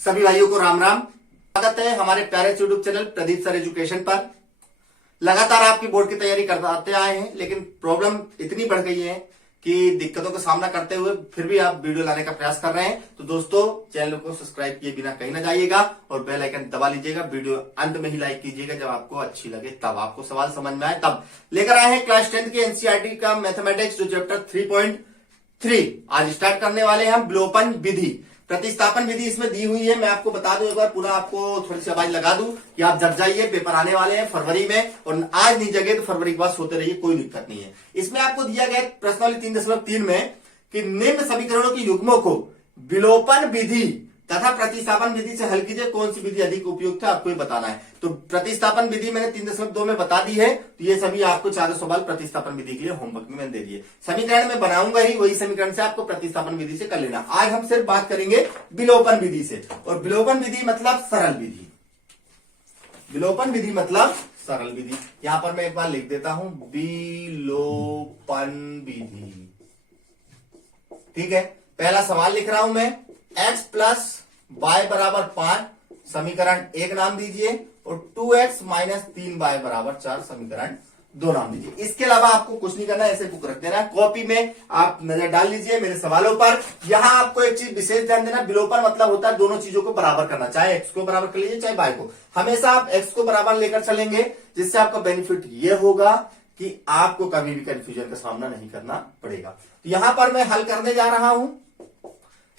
सभी भाइयों को राम राम। स्वागत है हमारे प्यारे YouTube channel Pradeep sir education पर। लगातार आपकी बोर्ड की तैयारी करते आए हैं, लेकिन प्रॉब्लम इतनी बढ़ गई है कि दिक्कतों का सामना करते हुए फिर भी आप वीडियो लाने का प्रयास कर रहे हैं। तो दोस्तों, चैनल को सब्सक्राइब किए बिना कहीं ना जाइएगा और बेल आइकन दबा लीजिएगा। वीडियो अंत में ही लाइक कीजिएगा जब आपको अच्छी लगे, तब आपको सवाल समझ में आए तब। लेकर आए हैं क्लास 10 की एनसीईआरटी का मैथमेटिक्स जो चैप्टर 3.3 आज स्टार्ट करने वाले हैं हम। विलोपन विधि, प्रतिस्थापन विधि इसमें दी हुई है। मैं आपको बता दूं, एक बार पूरा आपको थोड़ी सी आवाज लगा दूं कि आप जग जाइए। पेपर आने वाले हैं फरवरी में, और आज नहीं जगे तो फरवरी के बाद सोते रहिए, कोई दिक्कत नहीं है। इसमें आपको दिया गया प्रश्नावली 3.3 में कि निम्न समीकरणों की युग्मों को विलोपन विधि तथा प्रतिस्थापन विधि से हल कीजिए, कौन सी विधि अधिक उपयुक्त है आपको ये बताना है। तो प्रतिस्थापन विधि मैंने 3.2 में बता दी है। तो ये सभी आपको चारों सवाल प्रतिस्थापन विधि के लिए होमवर्क में मैंने दे दिए। समीकरण में बनाऊंगा ही, वही समीकरण से आपको प्रतिस्थापन विधि से कर लेना। आज हम सिर्फ बात करेंगे विलोपन विधि से, और विलोपन विधि मतलब सरल विधि। विलोपन विधि मतलब सरल विधि। यहां पर मैं एक बार लिख देता हूं, विलोपन विधि। ठीक है, पहला सवाल लिख रहा हूं मैं, x प्लस y बराबर 5 समीकरण 1 नाम दीजिए, और 2x माइनस 3y बराबर 4 समीकरण 2 नाम दीजिए। इसके अलावा आपको कुछ नहीं करना है, ऐसे बुक रख देना। कॉपी में आप नजर डाल लीजिए मेरे सवालों पर। यहां आपको एक चीज विशेष ध्यान देना, विलोपन मतलब होता है दोनों चीजों को बराबर करना, चाहे x को बराबर कर लीजिए चाहे y को। हमेशा आप x को बराबर लेकर चलेंगे, जिससे आपका बेनिफिट ये होगा कि आपको कभी भी कंफ्यूजन का सामना नहीं करना पड़ेगा। तो यहां पर मैं हल करने जा रहा हूं।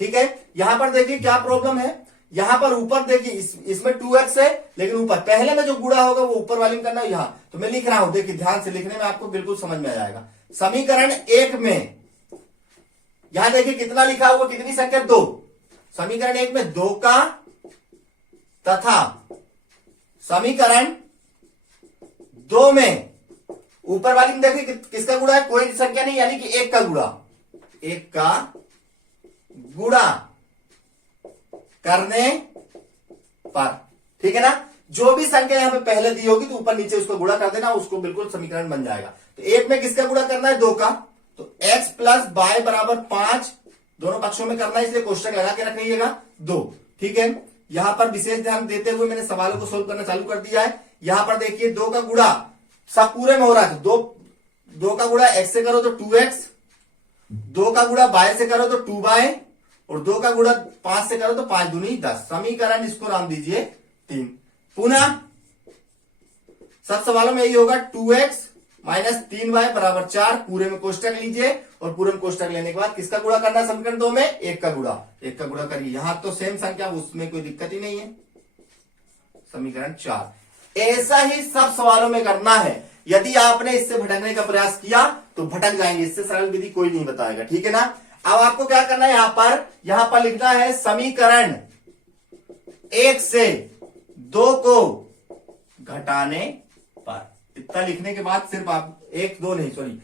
ठीक है, यहां पर देखिए क्या प्रॉब्लम है। यहां पर ऊपर देखिए इसमें 2x है, लेकिन ऊपर पहले में जो गुणा होगा वो ऊपर वाले में करना है। यहां तो मैं लिख रहा हूं, देखिए ध्यान से लिखने में आपको बिल्कुल समझ में आ जाएगा। समीकरण 1 में यहां देखिए कितना लिखा हुआ, कितनी संख्या 2। समीकरण 1 में 2 का, तथा समीकरण 2 में ऊपर वाली में देखिए किसका गुणा है, कोई संख्या नहीं, यानी कि 1 का गुणा। 1 का गुणा करने पर, ठीक है ना। जो भी संख्या यहां पे पहले दी होगी तो ऊपर नीचे उसको गुणा कर देना, उसको बिल्कुल समीकरण बन जाएगा। तो 1 में किसका गुणा करना है, 2 का। तो x प्लस y बराबर 5 दोनों पक्षों में करना है, इसलिए कोष्टक लगा के रख लीजिएगा 2। ठीक है, यहां पर विशेष ध्यान देते हुए मैंने सवालों को सोल्व करना चालू कर दिया है। यहां पर देखिए 2 का गुणा सब पूरे में हो रहा है। 2 का गुणा x से करो तो 2x, 2 का गुणा y से करो तो 2y, और 2 का गुणा 5 से करो तो 5 दूनी 10। समीकरण इसको नाम दीजिए 3। पुनः सब सवालों में यही होगा, 2x माइनस 3y बराबर 4। पूरे में कोष्टक लीजिए, और पूरे में कोष्टक लेने के बाद किसका गुणा करना है समीकरण 2 में, 1 का गुणा। 1 का गुणा करिए, यहां तो सेम संख्या, उसमें कोई दिक्कत ही नहीं है। समीकरण 4। ऐसा ही सब सवालों में करना है। यदि आपने इससे भटकने का प्रयास किया तो भटक जाएंगे, इससे सरल विधि कोई नहीं बताएगा। ठीक है ना। अब आपको क्या करना है, यहां पर लिखना है समीकरण 1 से 2 को घटाने पर। इतना लिखने के बाद सिर्फ आप 1 2 नहीं, सॉरी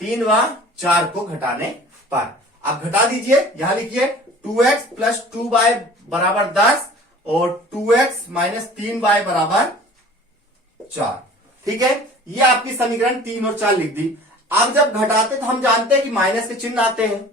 3 व 4 को घटाने पर आप घटा दीजिए। यहां लिखिए 2x प्लस 2y बराबर 10, और 2x माइनस 3y बराबर 4। ठीक है, ये आपकी समीकरण 3 और 4 लिख दी। अब जब घटाते तो हम जानते हैं कि माइनस के चिन्ह आते हैं।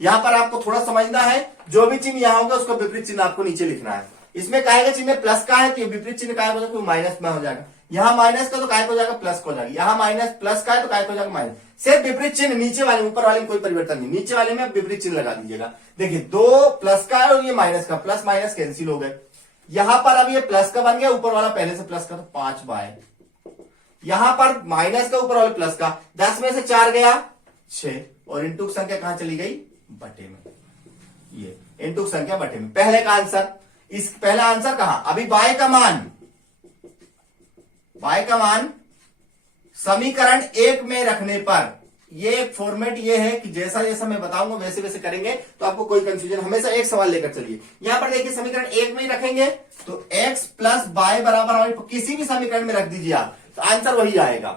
यहां पर आपको थोड़ा समझना है, जो भी चिन्ह यहां होगा उसका विपरीत चिन्ह आपको नीचे लिखना है। इसमें काहे का चिन्ह प्लस का है, तो विपरीत चिन्ह काय हो जाएगा, माइनस में हो जाएगा। यहां माइनस का तो काय हो जाएगा, प्लस का हो जाएगा। यहां माइनस प्लस का है तो काय हो जाएगा, माइनस। सिर्फ विपरीत चिन्ह नीचे वाले, ऊपर वाले में कोई परिवर्तन नहीं। नीचे वाले में आप विपरीत चिन्ह लगा दीजिएगा। देखिए 2 प्लस का है और ये माइनस का, प्लस माइनस कैंसिल हो गए। यहां पर अब ये प्लस का बन गया, ऊपर वाला पहले से प्लस का, तो 5y। यहां पर माइनस का, ऊपर वाले प्लस का, 10 में से 4 गया 6, और इंटू की संख्या कहां चली गई, बटे में। ये इंटू की संख्या बटे में, पहले का आंसर। इस पहला आंसर कहां, अभी y का मान समीकरण 1 में रखने पर। ये एक फॉर्मेट ये है कि जैसा जैसा मैं बताऊंगा वैसे वैसे करेंगे, तो आपको कोई कंफ्यूजन, हमेशा एक सवाल लेकर चलिए। यहां पर देखिए समीकरण 1 में ही रखेंगे, तो x प्लस y बराबर, किसी भी समीकरण में रख दीजिए आप, तो आंसर वही आएगा।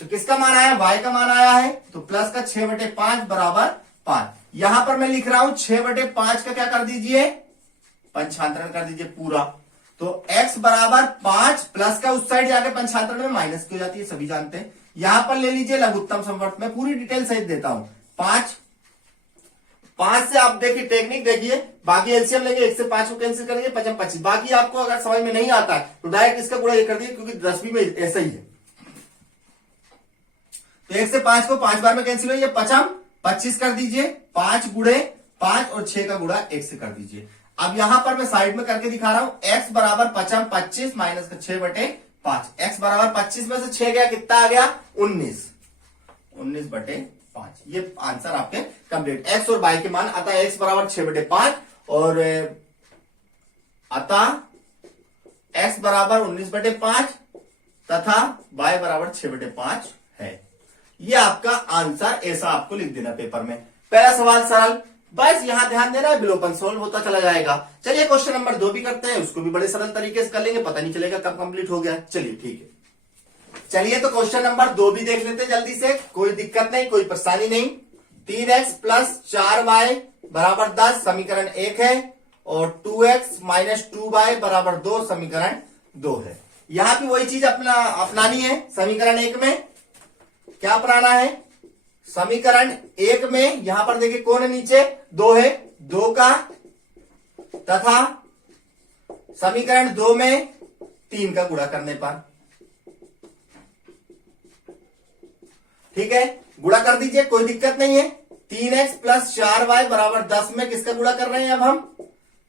तो किसका मान आया, y का मान आया है, तो प्लस का 6/5 बराबर 5। यहां पर मैं लिख रहा हूं 6/5 का क्या कर दीजिए, पंचांतरण कर दीजिए पूरा। तो x बराबर 5, प्लस का उस साइड जाके पंचांतरण में माइनस की हो जाती है, सभी जानते हैं। यहां पर ले लीजिए लघुत्तम समवर्त, में पूरी डिटेल सहित देता हूं। 5 5 से आप देखिए टेक्निक देखिए, बाकी एलसीएम लेंगे, 1 से 5 को कैंसिल करेंगे, 5 25। बाकी आपको अगर समझ में नहीं आता है तो डायरेक्ट इसका गुणा ये कर दिए, क्योंकि 10वीं में ऐसा ही है। तो 1 से 5 को 5 बार में कैंसिल हुई, 5 25 कर दीजिए, 5 गुणे 5 और 6 का गुणा 1 से कर दीजिए। अब यहां पर मैं साइड में करके दिखा रहा हूं, x बराबर 5 25 माइनस का 6 बटे 5। x बराबर 25 में से 6 गया, कितना आ गया 19 बटे 5। ये आंसर आपके कंप्लीट। x और y के मान अतः x बराबर 6 बटे 5 और अतः x बराबर 19 बटे 5 तथा y बराबर 6 बटे 5 है। ये आपका आंसर, ऐसा आपको लिख देना पेपर में। पहला सवाल सरल, बस यहां ध्यान देना है, विलोपन सोल्व होता चला जाएगा। चलिए क्वेश्चन नंबर 2 भी करते हैं, उसको भी बड़े सरल तरीके से कर लेंगे, पता नहीं चलेगा कब कंप्लीट हो गया। चलिए ठीक है, चलिए तो क्वेश्चन नंबर 2 भी देख लेते हैं जल्दी से, कोई दिक्कत नहीं, कोई परेशानी नहीं। 3x प्लस 4y बराबर 10 समीकरण 1 है और 2x माइनस 2y बराबर 2 समीकरण 2 है। यहां भी वही चीज अपनानी है। समीकरण 1 में क्या अपनाना है, समीकरण 1 में यहां पर देखिए कौन है, नीचे 2 है, 2 का, तथा समीकरण 2 में 3 का गुणा करने पर, ठीक है, गुणा कर दीजिए, कोई दिक्कत नहीं है। 3x प्लस 4y बराबर 10 में किसका गुणा कर रहे हैं अब हम,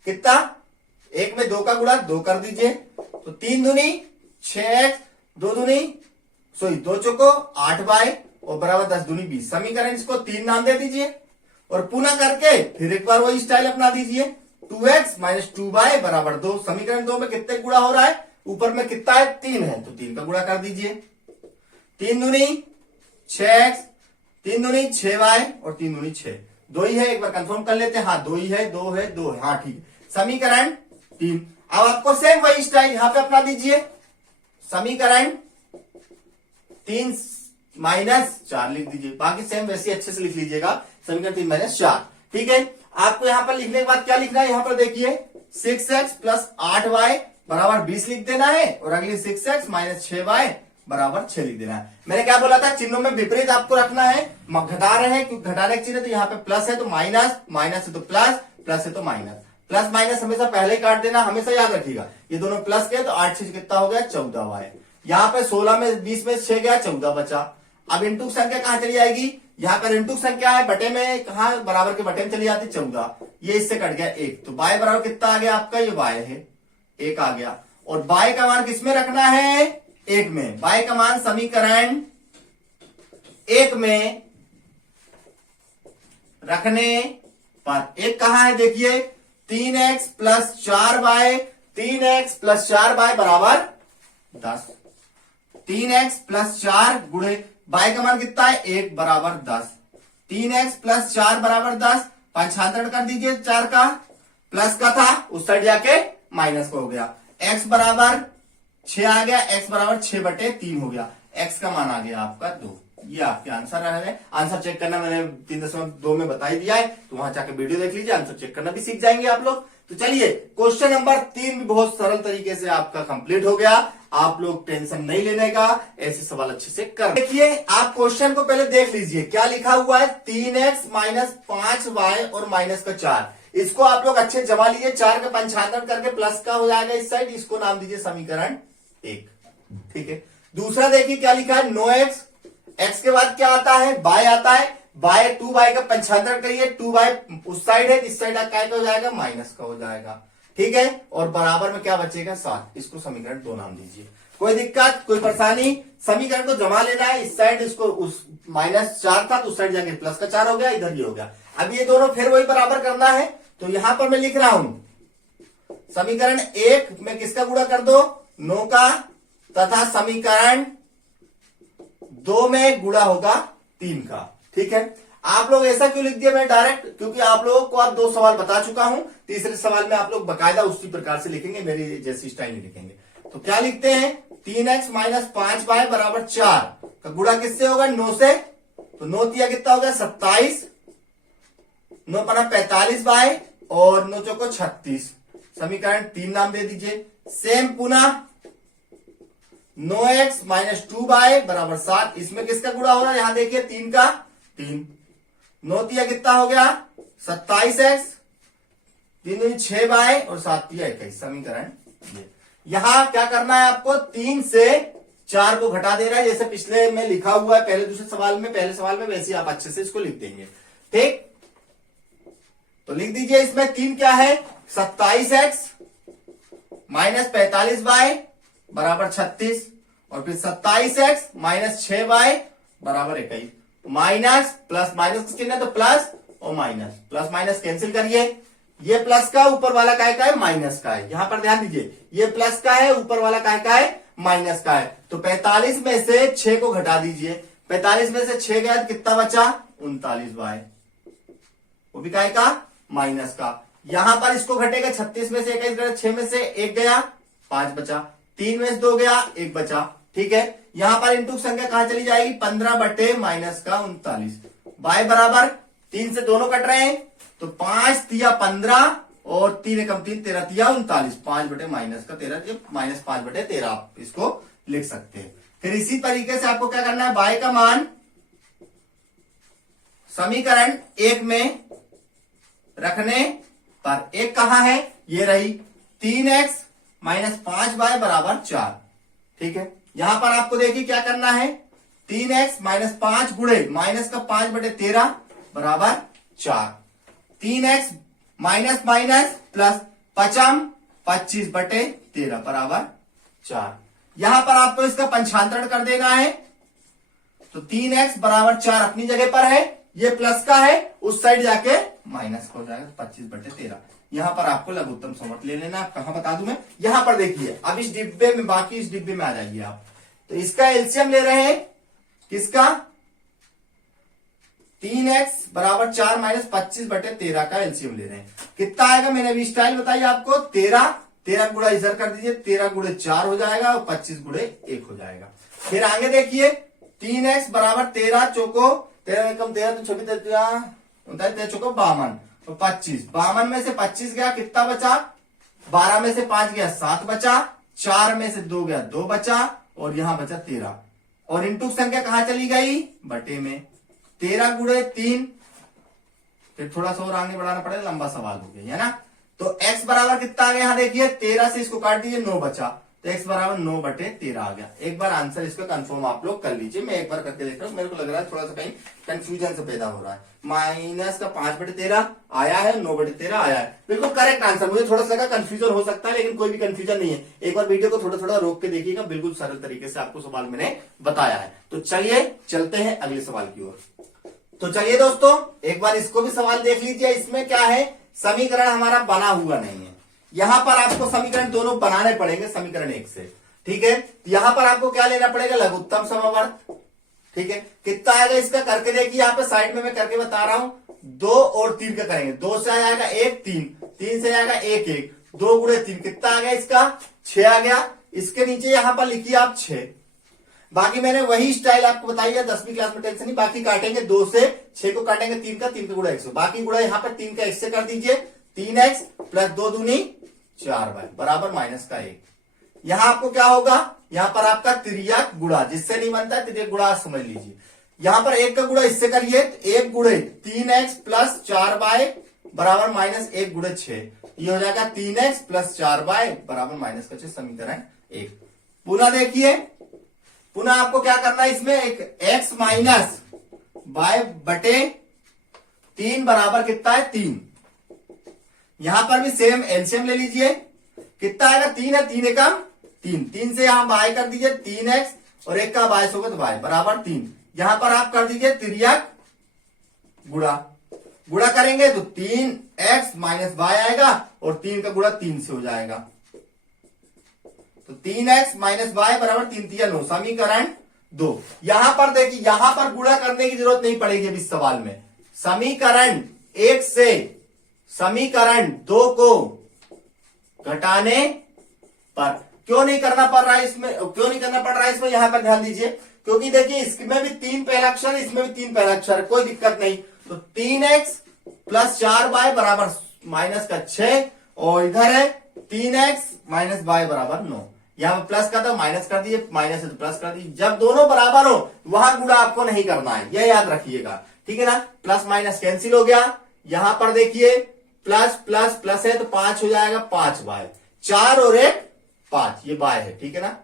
कितना, 1 में 2 का गुणा 2 कर दीजिए, तो 3 दूनी 6x, 2 दूनी 2 चौको 8y और बराबर 10 दूनी 20। समीकरण इसको 3 नाम दे दीजिए और पुनः करके फिर एक बार वही स्टाइल अपना दीजिए। 2x माइनस 2y बराबर 2। समीकरण 2 में कितने गुणा हो रहा है, ऊपर में कितना है 3 है, तो 3 का गुणा कर दीजिए। 3 दूनी 6x, 3 दूनी 6y और 3 दूनी 6। 2 ही है, एक बार कंफर्म कर लेते हैं, हाँ 2 ही है, 2 है, 2 है, हाँ ठीक है। समीकरण 3। अब आपको सेम वही स्टाइल यहां पे अपना दीजिए। समीकरण 3 माइनस 4 लिख दीजिए, बाकी सेम वैसे अच्छे से लिख लीजिएगा। समीकरण 3 माइनस 4, ठीक है। आपको यहां पर लिखने के बाद क्या लिखना है, यहां पर देखिए 6x प्लस 8y बराबर 20 लिख देना है और अगली 6x माइनस 6y बराबर 6 लिख देना है। मैंने क्या बोला था, चिन्हों में विपरीत आपको रखना है। घटा रहे हैं क्योंकि घटाने का चिन्ह, तो यहाँ पे प्लस है तो माइनस, माइनस है तो प्लस, प्लस है तो माइनस। प्लस माइनस हमेशा पहले काट देना, हमेशा याद रखिएगा। ये दोनों प्लस के तो 8 6 कितना हो गया 14y। यहाँ पे 16 में 20 में 6 गया, 14 बचा। अब इंटू संख्या कहां चली जाएगी, यहाँ पर इंटू संख्या है बटे में, कहा बराबर के बटे में चली जाती 14, ये इससे कट गया 1, तो y बराबर कितना आ गया आपका, ये y है 1 आ गया। और y का मान किसमें रखना है, 1 में। y का मान समीकरण 1 में रखने पर 1 कहां है देखिए, 3x plus 4y, 3x plus 4y बराबर 10। 3x प्लस 4 गुणे y का मान कितना है 1 बराबर 10। 3x प्लस 4 बराबर 10, पंचांतरण कर दीजिए 4 का, प्लस का था उस साइड जाके माइनस का हो गया। x बराबर 6 आ गया, x बराबर 6 बटे 3 हो गया। x का मान आ गया आपका 2। ये आपके आंसर है। आंसर चेक करना मैंने 3.2 में बता ही दिया है, तो वहां जाकर वीडियो देख लीजिए, आंसर चेक करना भी सीख जाएंगे आप लोग। तो चलिए क्वेश्चन नंबर 3 भी बहुत सरल तरीके से आपका कंप्लीट हो गया। आप लोग टेंशन नहीं लेने का, ऐसे सवाल अच्छे से कर देखिए। आप क्वेश्चन को पहले देख लीजिए, क्या लिखा हुआ है, 3x माइनस 5y और माइनस का 4। इसको आप लोग अच्छे जमा लीजिए, 4 का पंचांतरण करके प्लस का हो जाएगा इस साइड, इसको नाम दीजिए समीकरण 1, ठीक है। दूसरा देखिए क्या लिखा है, 9x, x के बाद क्या आता है, y आता है, y 2y का पंचांतरण करिए, 2y उस साइड है, इस साइड का हो जाएगा माइनस का हो जाएगा, ठीक है। और बराबर में क्या बचेगा 7, इसको समीकरण 2 नाम दीजिए। कोई दिक्कत, कोई परेशानी, समीकरण को जमा लेना है, इस साइड इसको उस माइनस 4 था तो उस साइड जाके प्लस का 4 हो गया, इधर ये हो गया। अब ये दोनों फिर वही बराबर करना है, तो यहां पर मैं लिख रहा हूं समीकरण 1 में किसका गुणा कर दो, 9 का, तथा समीकरण 2 में गुणा होगा 3 का, ठीक है। आप लोग ऐसा क्यों लिख दिया मैं डायरेक्ट, क्योंकि आप लोगों को अब 2 सवाल बता चुका हूं, तीसरे सवाल में आप लोग बकायदा उसी प्रकार से लिखेंगे, मेरी जैसी स्टाइल में लिखेंगे। तो क्या लिखते हैं, 3x माइनस 5y बराबर 4 का गुणा किससे होगा, 9 से, तो 9 तिया कितना होगा 27, 9 पना 45y और 9 चौको 36, समीकरण 3 नाम दे दीजिए। सेम पुनः 9x माइनस 2y बराबर 7, इसमें किसका गुणा हो रहा है, यहां देखिए 3 का 3, 9 तिया कितना हो गया 27x, 3 दूनी 6y और 7 तिया 21 समीकरण ये। यहां क्या करना है आपको 3 से 4 को घटा देना है, जैसे पिछले में लिखा हुआ है पहले दूसरे सवाल में, पहले सवाल में, वैसे आप अच्छे से इसको लिख देंगे। ठीक, तो लिख दीजिए इसमें 3 क्या है 27x माइनस 45y बराबर 36 और फिर 27x माइनस 6y बराबर 21, माइनस प्लस माइनस का चिन्ह है तो प्लस और माइनस, प्लस माइनस कैंसिल करिए, ये प्लस का ऊपर वाला काय का है माइनस का है। यहां पर ध्यान दीजिए ये प्लस का है ऊपर वाला काय का है माइनस का है। तो 45 में से 6 को घटा दीजिए, 45 में से 6 गया तो कितना बचा 39y, वो भी काय का माइनस का। यहां पर इसको घटेगा 36 में से 21 गया, 6 में से 1 गया 5 बचा, 3 में से 2 गया 1 बचा। ठीक है, यहां पर इंटू संख्या कहां चली जाएगी 15 बटे माइनस का 39, y बराबर 3 से दोनों कट रहे हैं तो 5 तिया 15 और 3 एकम 3 13 तिया 39, 5 बटे माइनस का 13 माइनस 5 बटे 13 आप इसको लिख सकते हैं। फिर इसी तरीके से आपको क्या करना है y का मान समीकरण 1 में रखने पर, एक कहां है ये रही 3x माइनस 5y बराबर 4। ठीक है, यहां पर आपको देखिए क्या करना है 3x माइनस 5 गुणे माइनस का 5 बटे 13 बराबर 4, 3x माइनस माइनस प्लस 25 बटे 13 बराबर 4। यहां पर आपको इसका पंचांतरण कर देना है तो 3x बराबर 4 अपनी जगह पर है, ये प्लस का है उस साइड जाके माइनस का हो जाएगा 25 बटे 13। यहां पर आपको लघुत्तम समवर्त ले लेना, आप कहां बता दूं मैं, यहां पर देखिए अब इस डिब्बे में, बाकी इस डिब्बे में आ जाइए आप। तो इसका एलसीएम ले रहे हैं किसका 3x बराबर 4 माइनस 25 बटे 13 का एलसीएम ले रहे हैं, कितना आएगा मैंने अभी स्टाइल बताई आपको 13 गुणा इधर कर दीजिए, 13 गुणे 4 हो जाएगा और 25 गुणे 1 हो जाएगा। फिर आगे देखिए 3x बराबर 13 चौको 13 कम 13 तो 26 चौको 52 तो 25, 52 में से 25 गया कितना बचा 12 में से 5 गया 7 बचा, 4 में से 2 गया 2 बचा और यहां बचा 13 और इंटू संख्या कहां चली गई बटे में, 13 गुणे 3, फिर थोड़ा सा और आगे बढ़ाना पड़ेगा, लंबा सवाल हो गया है ना। तो x बराबर कितना आ गया यहां देखिए 13 से इसको काट दीजिए 9 बचा, तो x बराबर 9 बटे 13 आ गया। एक बार आंसर इसका कंफर्म आप लोग कर लीजिए, मैं एक बार करके देख रहा हूं, मेरे को लग रहा है थोड़ा सा कहीं कंफ्यूजन से पैदा हो रहा है। माइनस का 5 बटे 13 आया है, 9 बटे 13 आया है, बिल्कुल करेक्ट आंसर। मुझे थोड़ा सा कंफ्यूजन हो सकता है लेकिन कोई भी कंफ्यूजन नहीं है, एक बार वीडियो को थोड़ा थोड़ा रोक के देखिएगा, बिल्कुल सरल तरीके से आपको सवाल मैंने बताया है। तो चलिए चलते हैं अगले सवाल की ओर। तो चलिए दोस्तों एक बार इसको भी सवाल देख लीजिए। इसमें क्या है समीकरण हमारा बना हुआ नहीं है, यहां पर आपको समीकरण दोनों बनाने पड़ेंगे समीकरण 1 से। ठीक है, यहां पर आपको क्या लेना पड़ेगा लघुत्तम समवर्त। ठीक है, कितना आएगा इसका करके देखिए, यहां पे साइड में मैं करके बता रहा हूं 2 और 3 का करेंगे, 2 से आएगा 1 3 से आएगा 1 1, 2 गुणे 3 कितना आ गया इसका 6 आ गया। इसके नीचे यहां पर लिखिए आप 6, बाकी मैंने वही स्टाइल आपको बताई है 10वीं क्लास में, टेंशन नहीं। बाकी काटेंगे 2 से 6 को काटेंगे 3 का गुणा 1 से, बाकी गुणा यहाँ पर 3 का 1 से कर दीजिए, 3x प्लस 2 दूनी 4y बराबर माइनस का 1। यहां आपको क्या होगा यहां पर आपका तिर्यक गुणा, जिससे नहीं बनता है तिर्यक गुणा समझ लीजिए। यहां पर 1 का गुणा इससे करिए, 1 गुणे 3x प्लस 4y बराबर माइनस 1 गुणे 6, ये हो जाएगा 3x प्लस 4y बराबर माइनस का 6 समीकरण 1। पुनः देखिए, पुनः आपको क्या करना है इसमें एक x माइनस y बटे 3 बराबर कितना है 3। यहां पर भी सेम एलसीएम ले लीजिए, कितना आएगा 3 है, 3 एकम 3 से यहां y कर दीजिए 3x और 1 का y होगा तो y बराबर 3। यहां पर आप कर दीजिए तिर्यक गुणा करेंगे तो 3x माइनस y आएगा और 3 का गुणा 3 से हो जाएगा, तो 3x माइनस y बराबर 3 3 9 समीकरण 2। यहां पर देखिए यहां पर गुणा करने की जरूरत नहीं पड़ेगी अभी इस सवाल में, समीकरण 1 से समीकरण 2 को घटाने पर क्यों नहीं करना पड़ रहा है इसमें, क्यों नहीं करना पड़ रहा है इसमें, यहां पर ध्यान दीजिए, क्योंकि देखिए इसमें भी 3 पहला अक्षर, इसमें भी 3 पहला अक्षर, कोई दिक्कत नहीं। तो 3x प्लस 4y बराबर माइनस का 6 और इधर है 3x माइनस y बराबर 9, यहां पर प्लस का था माइनस कर दीजिए, माइनस है तो प्लस कर दीजिए। जब दोनों बराबर हो वहां गुणा आपको नहीं करना है, यह याद रखिएगा। ठीक है ना। प्लस माइनस कैंसिल हो गया। यहां पर देखिए प्लस प्लस प्लस है तो 5 हो जाएगा, 5 बाय 4 और 1 5, ये बाय है, ठीक है ना।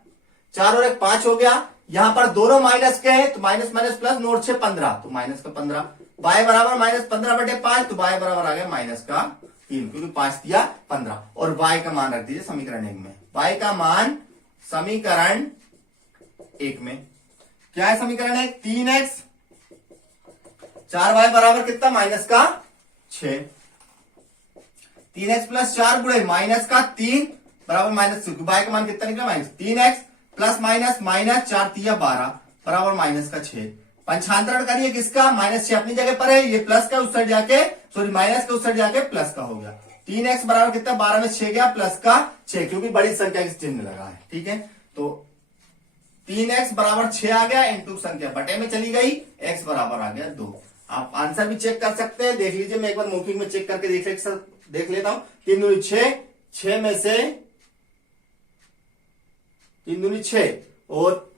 4 और 1 5 हो गया। यहां पर दोनों माइनस के हैं तो माइनस माइनस प्लस, नोट 6 15, तो माइनस का 15, बाय बराबर माइनस 15/5, तो बाय बराबर आ गया माइनस का 3, क्योंकि 5 दिया 15। और बाय का मान रख दीजिए समीकरण 1 में। बाय का मान समीकरण 1 में क्या है? समीकरण 1 3x 4y बराबर कितना? माइनस का 6। 3x प्लस 4 गुणे माइनस का 3 बराबर माइनस 6। बाय का मान कितना निकला? Minus 3x plus minus minus 4 3 12 बराबर माइनस का 6। पंचांतरण करिए किसका? माइनस 6 अपनी जगह पर है, ये प्लस का उस साइड जाके, सॉरी माइनस के उस साइड जाके प्लस का हो गया। 3x बराबर कितना? 12 में 6 गया, प्लस का 6, क्योंकि बड़ी संख्या के चिन्ह लगा है, ठीक है। तो 3x बराबर 6 आ गया, इंटू संख्या बटे में चली गई, x बराबर आ गया 2। आप आंसर भी चेक कर सकते हैं, देख लीजिए। मैं एक बार मौखिक में चेक करके देख लेता हूं। 3 दूनी 6, 6 में से 3 दूनी 6 और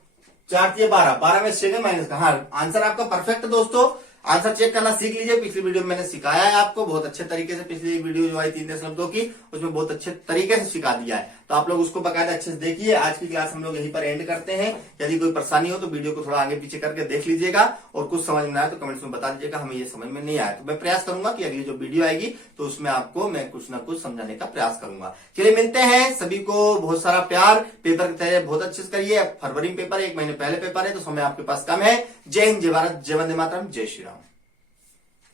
4 3 12, 12 में 6 माइनस का। हाँ, आंसर आपका परफेक्ट है दोस्तों। आंसर चेक करना सीख लीजिए। पिछली वीडियो में मैंने सिखाया है आपको बहुत अच्छे तरीके से। पिछली वीडियो जो आई 3.2 की, उसमें बहुत अच्छे तरीके से सिखा दिया है, तो आप लोग उसको बकायदा अच्छे से देखिए। आज की क्लास हम लोग यहीं पर एंड करते हैं। यदि कोई परेशानी हो तो वीडियो को थोड़ा आगे पीछे करके देख लीजिएगा, और कुछ समझ में आए तो कमेंट्स में बता दीजिएगा हमें ये समझ में नहीं आया। तो मैं प्रयास करूंगा कि अगली जो वीडियो आएगी तो उसमें आपको मैं कुछ ना कुछ समझाने का प्रयास करूंगा। चलिए मिलते हैं, सभी को बहुत सारा प्यार। पेपर की तैयारी बहुत अच्छे से करिए। फरवरी में पेपर है, 1 महीने पहले पेपर है, तो समय आपके पास कम है। जय हिंद, जय भारत, जय वंदे मातरम, जय श्री राम।